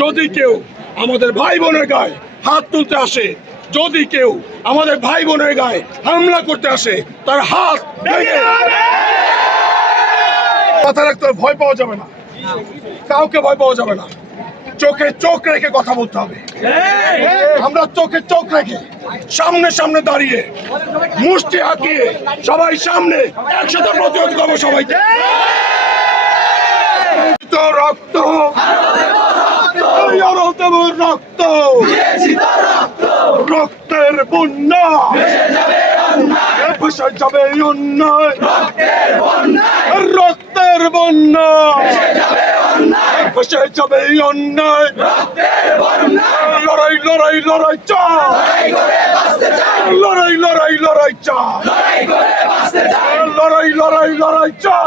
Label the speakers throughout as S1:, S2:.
S1: যদি কেউ আমাদের ভাই বোনের গায়ে হাত তুলতে আসে, যদি কেউ আমাদের ভাই বোনের গায়ে হামলা করতে আসে, তার হাত কথা রাখতে ভয় পাওয়া যাবে না। কাউকে ভয় পাওয়া যাবে না। চোখে চোখ রেখে কথা বলতে হবে। আমরা চোখে চোখ রেখে সামনে সামনে দাঁড়িয়ে মুষ্টি হাঁকিয়ে সবাই সামনে একসাথে প্রতিরোধ করব সবাইকে। রক্ত এই আরও দেব রক্ত রক্তের বন্যা। রক্তের বন্যা। ভেসে যাবে অন্যায়। লড়াই লড়াই লড়াই চা লড়াই লড়াই লড়াই চা লড়াই লড়াই লড়াই চা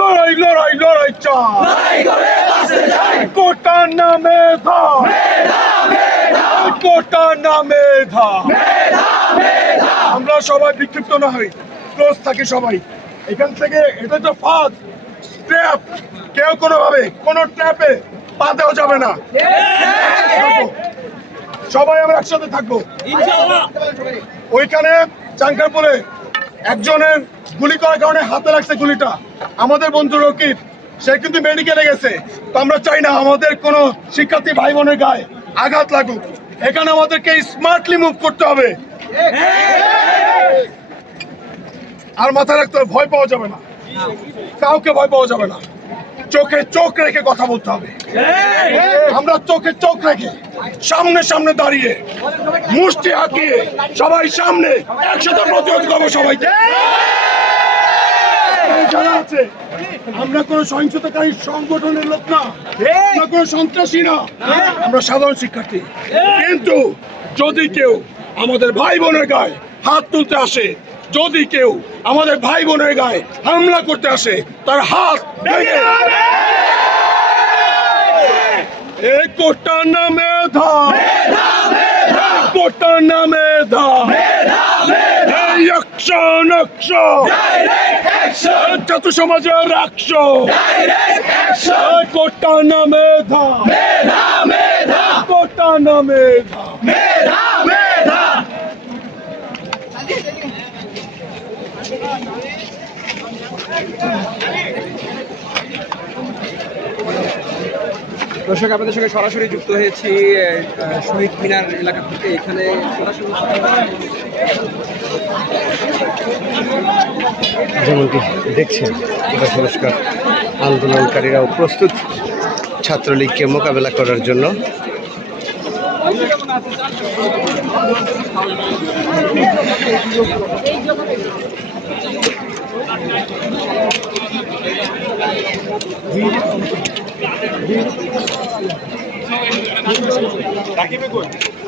S1: লড়াই লড়াই লড়াই চা কোটা নামে ধা কোটা নামে ধা আমরা সবাই বিক্ষিপ্ত না হই ক্লোজ থাকি সবাই। এখান থেকে এটা তো ফাঁদ ট্র্যাপ কেউ কোনো ভাবে কোনো ট্র্যাপে পা দেওয়া যাবে না। সবাই আমরা একসাথে থাকব। ওইখানে চাঙ্কারপুরে একজনের গুলি করার কারণে হাতে লাগছে গুলিটা। আমাদের বন্ধু রকিব, সে কিন্তু মেডিকেলে গেছে। তো আমরা চাই না আমাদের কোনো শিক্ষার্থী ভাই বোনের গায়ে আঘাত লাগুক। এখানে আমাদেরকে স্মার্টলি মুভ করতে হবে। আর মাথায় রাখতে হবে, ভয় পাওয়া যাবে না। কাউকে ভয় পাওয়া যাবে না। চোখে চোখ রেখে কথা বলতে হবে। আমরা চোখে চোখ রেখে সামনে সামনে দাঁড়িয়ে মুষ্টি হাঁকিয়ে সবাই সামনে একসাথে প্রতিরোধ করব সবাইকে। আছে আমরা কোন সহিংসতাকারী সংগঠনের লোক না। আমরা কোন সন্ত্রাসী না। আমরা সাধারণ শিক্ষার্থী। কিন্তু যদি কেউ আমাদের ভাই বোনের গায়ে হাত তুলতে আসে যদি কেউ আমাদের ভাই বোনের গায়ে হামলা করতে আসে তার হাত ভেঙে নামে ধা এই সমাজের কোটা নামে ধা। কোটা নামে ধা।
S2: দর্শক আপনাদের সঙ্গে সরাসরি যুক্ত হয়েছি শহীদ মিনার এলাকা থেকে। এখানে সরাসরি
S3: যেমনটি দেখছেন এটা সংস্কার আন্দোলনকারীরাও প্রস্তুত ছাত্রলীগকে মোকাবেলা করার জন্য। কোন